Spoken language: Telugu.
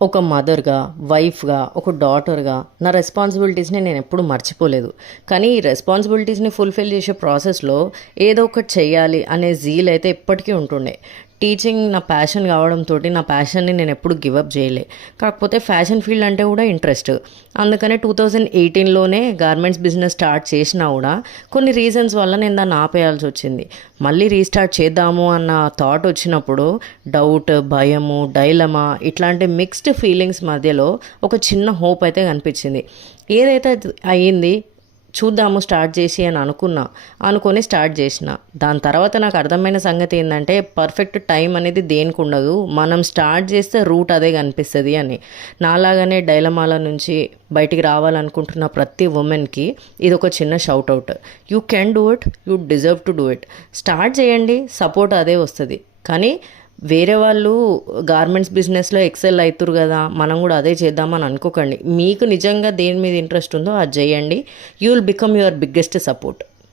ఒక మదర్‌గా, వైఫ్‌గా, ఒక డాటర్‌గా నా రెస్పాన్సిబిలిటీస్‌ని నేనెప్పుడు మర్చిపోలేదు. కానీ ఈ రెస్పాన్సిబిలిటీస్‌ని ఫుల్‌ఫిల్ చేసే ప్రాసెస్‌లో ఏదో ఒకటి చెయ్యాలి అనే జీల్ అయితే ఎప్పటికీ ఉంటుండే. టీచింగ్ నా ప్యాషన్ కావడంతోటి నా ప్యాషన్‌ని నేనెప్పుడు గివ్ అప్ చేయలే. కాకపోతే ఫ్యాషన్ ఫీల్డ్ అంటే కూడా ఇంట్రెస్ట్. అందుకనే 2018లోనే గార్మెంట్స్ బిజినెస్ స్టార్ట్ చేసినా కూడా కొన్ని రీజన్స్ వల్ల నేను దాన్ని ఆపేయాల్సొచ్చింది. మళ్ళీ రీస్టార్ట్ చేద్దాము అన్న థాట్ వచ్చినప్పుడు డౌట్, భయము, డైలమా ఇట్లాంటి మిక్స్డ్ ఫీలింగ్స్ మధ్యలో ఒక చిన్న హోప్ అయితే కనిపించింది. ఏదైతే అది అయ్యింది చూద్దాము స్టార్ట్ చేసి అని అనుకొని స్టార్ట్ చేసిన. దాని తర్వాత నాకు అర్థమైన సంగతి ఏంటంటే పర్ఫెక్ట్ టైం అనేది దేనికి ఉండదు, మనం స్టార్ట్ చేస్తే రూట్ అదే కనిపిస్తుంది అని. నాలాగానే డైలమాల నుంచి బయటికి రావాలనుకుంటున్న ప్రతి ఉమెన్కి ఇది ఒక చిన్న shoutout. You can do it, you deserve to do it. Start చేయండి, సపోర్ట్ అదే వస్తుంది. కానీ వేరే వాళ్ళు గార్మెంట్స్ బిజినెస్లో ఎక్సెల్ అవుతురు కదా, మనం కూడా అదే చేద్దామని అనుకోకండి. మీకు నిజంగా దేని మీద ఇంట్రెస్ట్ ఉందో అది చేయండి. You will become your biggest support.